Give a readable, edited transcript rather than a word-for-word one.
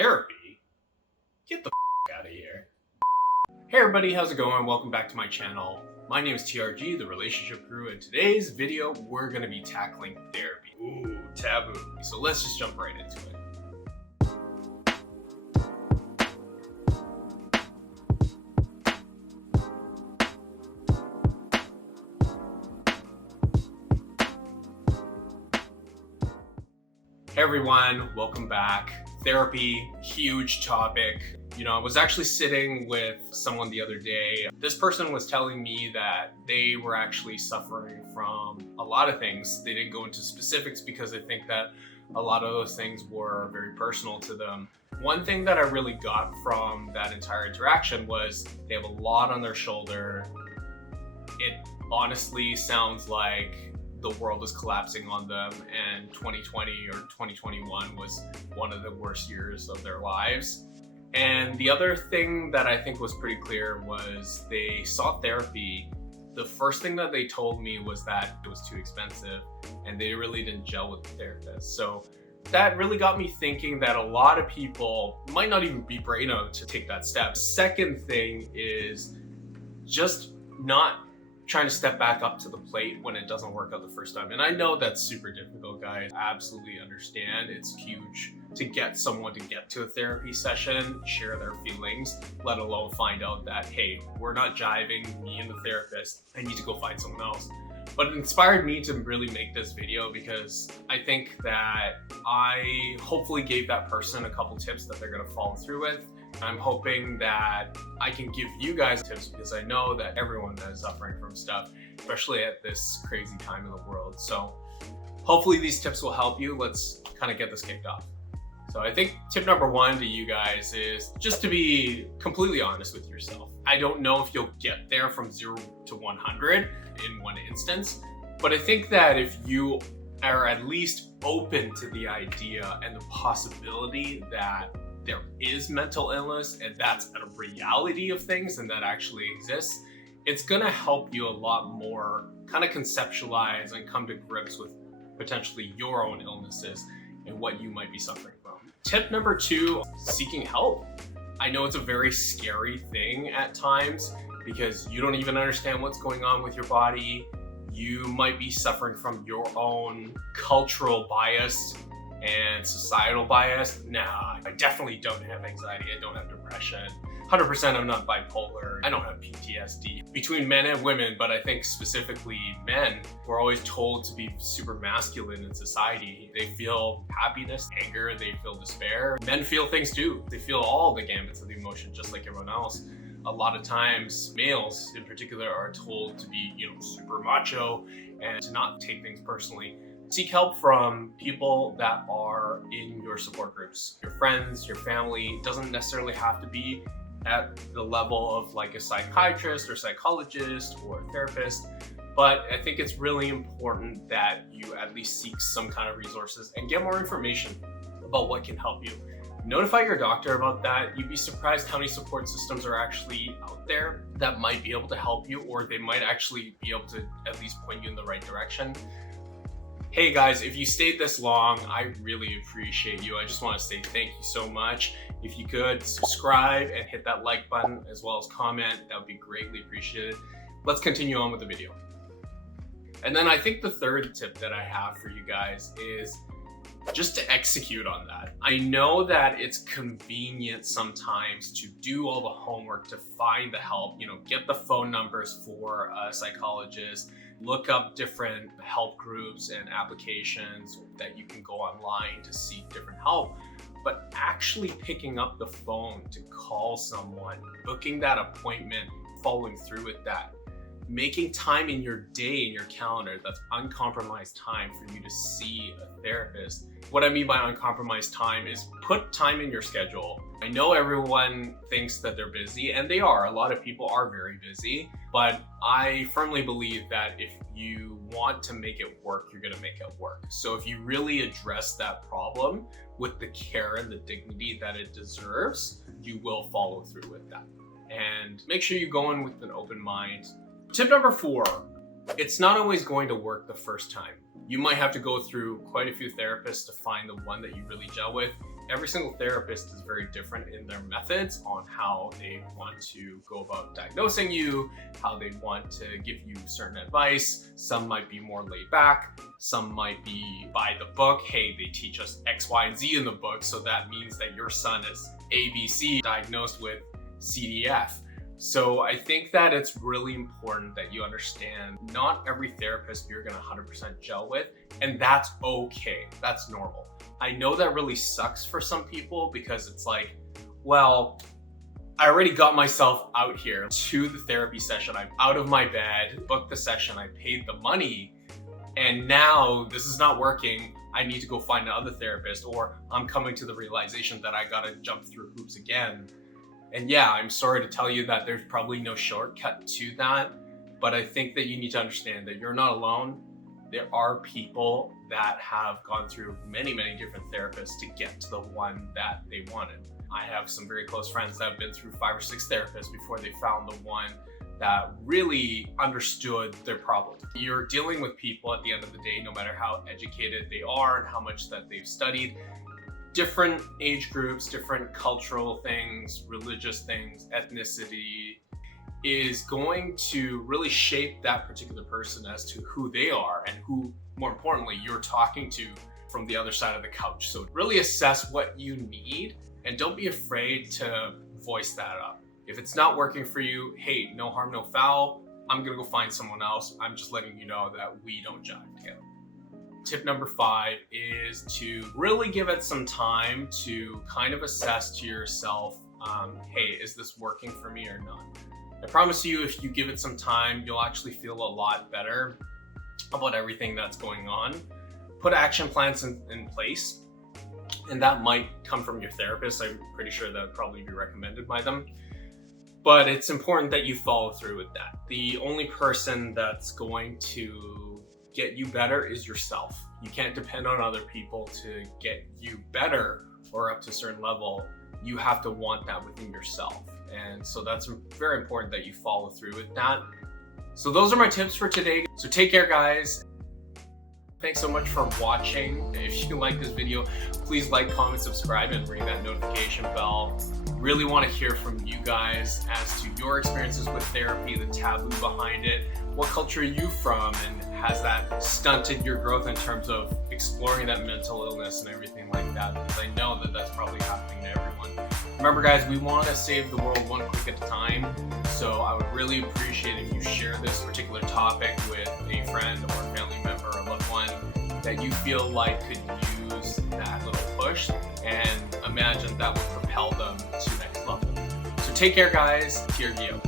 Therapy? Get the out of here. Hey everybody, how's it going? Welcome back to my channel. My name is TRG, the Relationship Guru. In today's video, we're going to be tackling therapy. Ooh, taboo. So let's just jump right into it. Hey everyone, welcome back. Therapy, huge topic. I was actually sitting with someone the other day. This person was telling me that they were actually suffering from a lot of things. They didn't go into specifics because I think that a lot of those things were very personal to them. One thing that I really got from that entire interaction was they have a lot on their shoulder. It honestly sounds like the world is collapsing on them, and 2020 or 2021 was one of the worst years of their lives. And the other thing that I think was pretty clear was they sought therapy. The first thing that they told me was that it was too expensive and they really didn't gel with the therapist. So that really got me thinking that a lot of people might not even be brave enough to take that step. Second thing is just not trying to step back up to the plate when it doesn't work out the first time. And I know that's super difficult, guys. I absolutely understand. It's huge to get someone to get to a therapy session, share their feelings, let alone find out that, hey, we're not jiving, me and the therapist, I need to go find someone else. But it inspired me to really make this video because I think that I hopefully gave that person a couple tips that they're gonna follow through with. I'm hoping that I can give you guys tips because I know that everyone is suffering from stuff, especially at this crazy time in the world. So hopefully these tips will help you. Let's kind of get this kicked off. So I think tip number one to you guys is just to be completely honest with yourself. I don't know if you'll get there from 0 to 100 in one instance, but I think that if you are at least open to the idea and the possibility that there is mental illness and that's a reality of things and that actually exists, it's gonna help you a lot more kind of conceptualize and come to grips with potentially your own illnesses and what you might be suffering from. Tip number two, seeking help. I know it's a very scary thing at times because you don't even understand what's going on with your body. You might be suffering from your own cultural bias and societal bias. Nah, I definitely don't have anxiety. I don't have depression. 100% I'm not bipolar. I don't have PTSD. Between men and women, but I think specifically men, we're always told to be super masculine in society. They feel happiness, anger, they feel despair. Men feel things too. They feel all the gambits of the emotion just like everyone else. A lot of times, males in particular are told to be, super macho and to not take things personally. Seek help from people that are in your support groups, your friends, your family. It doesn't necessarily have to be at the level of like a psychiatrist or psychologist or a therapist, but I think it's really important that you at least seek some kind of resources and get more information about what can help you. Notify your doctor about that. You'd be surprised how many support systems are actually out there that might be able to help you, or they might actually be able to at least point you in the right direction. Hey guys, if you stayed this long, I really appreciate you. I just want to say thank you so much. If you could subscribe and hit that like button as well as comment, that would be greatly appreciated. Let's continue on with the video. And then I think the third tip that I have for you guys is just to execute on that. I know that it's convenient sometimes to do all the homework to find the help, get the phone numbers for a psychologist, look up different help groups and applications that you can go online to seek different help. But actually picking up the phone to call someone, booking that appointment, following through with that, making time in your day, in your calendar, that's uncompromised time for you to see a therapist. What I mean by uncompromised time is put time in your schedule. I know everyone thinks that they're busy, and they are. A lot of people are very busy, but I firmly believe that if you want to make it work, you're gonna make it work. So if you really address that problem with the care and the dignity that it deserves, you will follow through with that. And make sure you go in with an open mind. Tip number 4, it's not always going to work the first time. You might have to go through quite a few therapists to find the one that you really gel with. every single therapist is very different in their methods on how they want to go about diagnosing you, how they want to give you certain advice. Some might be more laid back, some might be by the book. Hey, they teach us X, Y, and Z in the book, so that means that your son is ABC diagnosed with CDF. So I think that it's really important that you understand not every therapist you're gonna 100% gel with, and that's okay, that's normal. I know that really sucks for some people because it's like, well, I already got myself out here to the therapy session. I'm out of my bed, booked the session, I paid the money, and now this is not working. I need to go find another therapist, or I'm coming to the realization that I gotta jump through hoops again. And yeah, I'm sorry to tell you that there's probably no shortcut to that, but I think that you need to understand that you're not alone. There are people that have gone through many, many different therapists to get to the one that they wanted. I have some very close friends that have been through 5 or 6 therapists before they found the one that really understood their problem. You're dealing with people at the end of the day, no matter how educated they are and how much that they've studied. Different age groups, different cultural things, religious things, ethnicity is going to really shape that particular person as to who they are and who, more importantly, you're talking to from the other side of the couch. So really assess what you need and don't be afraid to voice that up. If it's not working for you, hey, no harm, no foul. I'm gonna go find someone else. I'm just letting you know that we don't jive together. Tip number 5 is to really give it some time to kind of assess to yourself, hey, is this working for me or not? I promise you, if you give it some time, you'll actually feel a lot better about everything that's going on. Put action plans in place, and that might come from your therapist. I'm pretty sure that would probably be recommended by them. But it's important that you follow through with that. The only person that's going to get you better is yourself. You can't depend on other people to get you better or up to a certain level. You have to want that within yourself. And so that's very important that you follow through with that. So those are my tips for today. So take care, guys. Thanks so much for watching. If you like this video, please like, comment, subscribe, and ring that notification bell. Really want to hear from you guys as to your experiences with therapy, the taboo behind it. What culture are you from, and has that stunted your growth in terms of exploring that mental illness and everything like that? Because I know that that's probably happening to everyone. Remember, guys, we want to save the world one click at a time. So I would really appreciate if you share this particular topic with a friend or a family member or a loved one that you feel like could use that little push, and imagine that will propel them to the next level. So take care, guys. Youre.